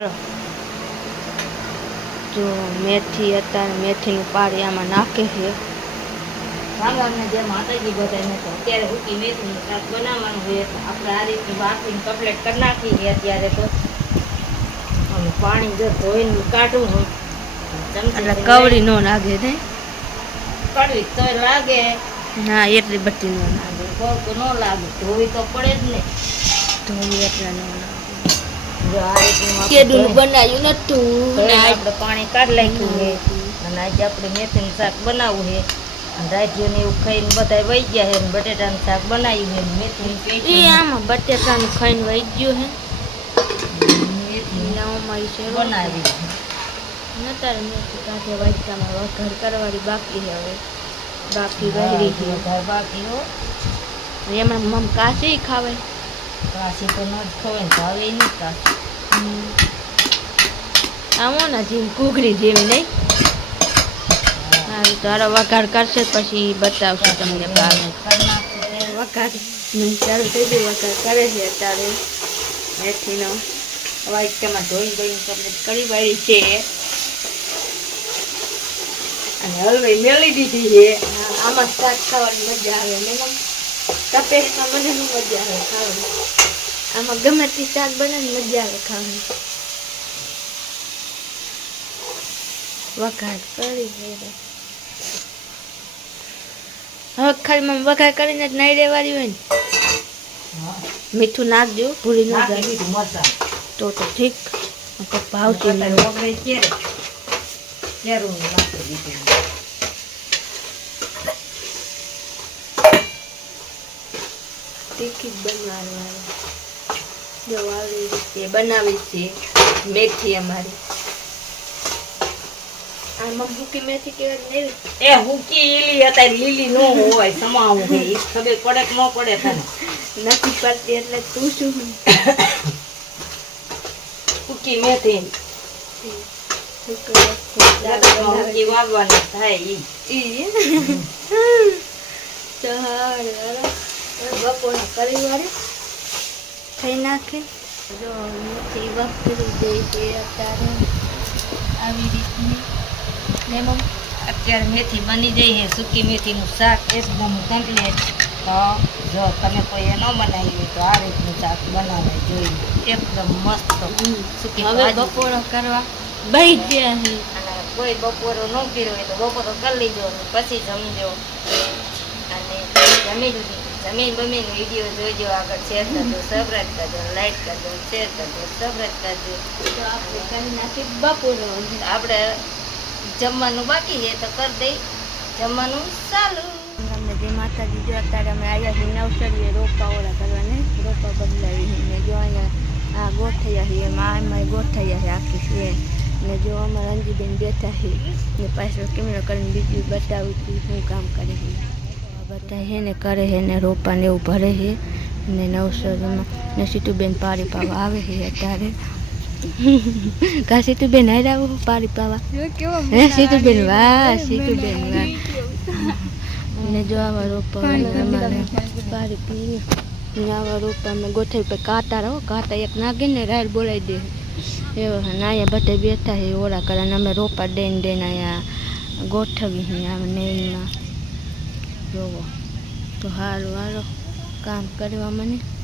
जो मेथी अत्यारे मेथीનું પાણી આમાં નાખે છે સાંભળને જે માતાજી બધાને તો અત્યારે હુકી મેથીનું શાક બનાવવાનું હોય તો આપણે આ રીતની બાફીને કમ્પ્લીટ કરી નાખીએ અત્યારે તો અને પાણી જો ધોઈને કાઢું હું એટલે કવળી નો લાગે ને કડવી તો લાગે ના એટલી બધી નો લાગે બહુ તો ન લાગે ધોવી તો પડે જ ને ધોવી એટલે નો લાગે જો આ રીતનું કેદું બનાવ્યું નતું ને આપણે પાણી કાઢી નાખ્યું છે અને આજે આપણે મેથીનું શાક બનાવવું છે રાજ્યોને એવું ખાઈને બધા વહી ગયા છે ને બટેટાનું શાક બનાવ્યું છે મેથીની પેટ એ આમાં બટેટાનું ખાઈને વહી ગયું હે મેથી લાવમાં છે બનાવી નતારે મેથી કાઢે વાટકામાં વઘાર કરવાની બાકી છે હવે બાકી વહેરી છે ઘર બાકી હો એમાં મમ કાશી ખાવે કાશી તો ન જ ખવાય ને ભાવે નહીં કાશી આવો ને જેમ કુકરી જેવી નહીં સારું તારો વઘાર કરશે પછી બતાવશે તમને ભાવે વઘાર ચાલુ થઈ ગયું વઘાર કરે છે અત્યારે મેથીનો વાટકામાં ધોઈ ધોઈને કમ્પ્લીટ કરી વાળી છે અને હલવાઈ મેળી દીધી છે આમાં શાક ખાવાની મજા આવે ને તપેશમાં મને શું મજા આવે ખાવાની આમાં ગમે તે શાક બનાવીને મજા આવે ખાવાની વઘાર કરી હવે ખાલી મમ્મી વઘાર કરીને જ નાઈ રહેવાની હોય ને મીઠું નાખજો ભૂલી ન જાય તો ઠીક ભાવશે તીખી બનવાનું જો આવી રીતે બનાવી છે મેથી અમારી આમાં હુકી મેથી કેવાય ને એ હુકી લીલી અત્યારે લીલી નો હોય સમાવું હોય એ ખબર પડે કે ન પડે તને નથી પડતી એટલે પૂછું હુકી મેથી હુકી વાવવાની થાય બપોરે કરી વાળી થઈ નાખે જો મેથી વાપરી દે છે અત્યારે આવી રીતની અત્યારે મેથી બની જાય છે સૂકી મેથીનું શાક એકદમ કમ્પ્લીટ તો જો તમે કોઈ ન બનાવી હોય તો આ રીતનું શાક બનાવે જોઈએ એકદમ મસ્ત સૂકી હવે બપોરો કરવા બહી ગયા છે અને કોઈ બપોરો ન કર્યો હોય તો બપોરો કરી લીધો પછી જમજો અને જમીન બમીન વિડીયો જોઈજો આગળ શેર કરજો સબસ્ક્રાઈબ કરજો લાઈક કરજો શેર કરજો સબસ્ક્રાઈબ કરજો તો આપણે કરી નાખી બપોરો આપણે જમવાનું બાકી છે તો કરી દઈ જમવાનું ચાલુ તમને જે માતાજી જો અત્યારે અમે આવ્યા છીએ નવસરીએ રોપા ઓલા કરવાને રોપા બદલાવી ને જો અહીંયા આ ગોઠૈયા છે એમાં ગોઠૈયા છે આખી છે ને જો અમારા અંજીબેન બેઠા છે ને પાછળ કેમેરા કરીને બીજું બતાવું છું શું કામ કરે છે બધા છે ને કરે છે ને રોપા ને એવું ભરે છે ને નવસરીમાં ને સીતુબેન પારી પાવા આવે છે અત્યારે કા સીતુબેન હાર્યા પારી પાવા હે સીતુબેન વાહ સીતુબેન વાહ ને જો આવા રોપા અમારે પારી પી આવા રોપા અમે ગોઠવી પર કાંટા રહો કાંટા એક નાખીને રાયર બોલાવી દે એવો ને અહીંયા બધા બેઠા છે ઓરા કરે અને અમે રોપા દઈને અહીંયા ગોઠવી આમ નેનમાં જોવો તો હારું હાલો કામ કરવા મને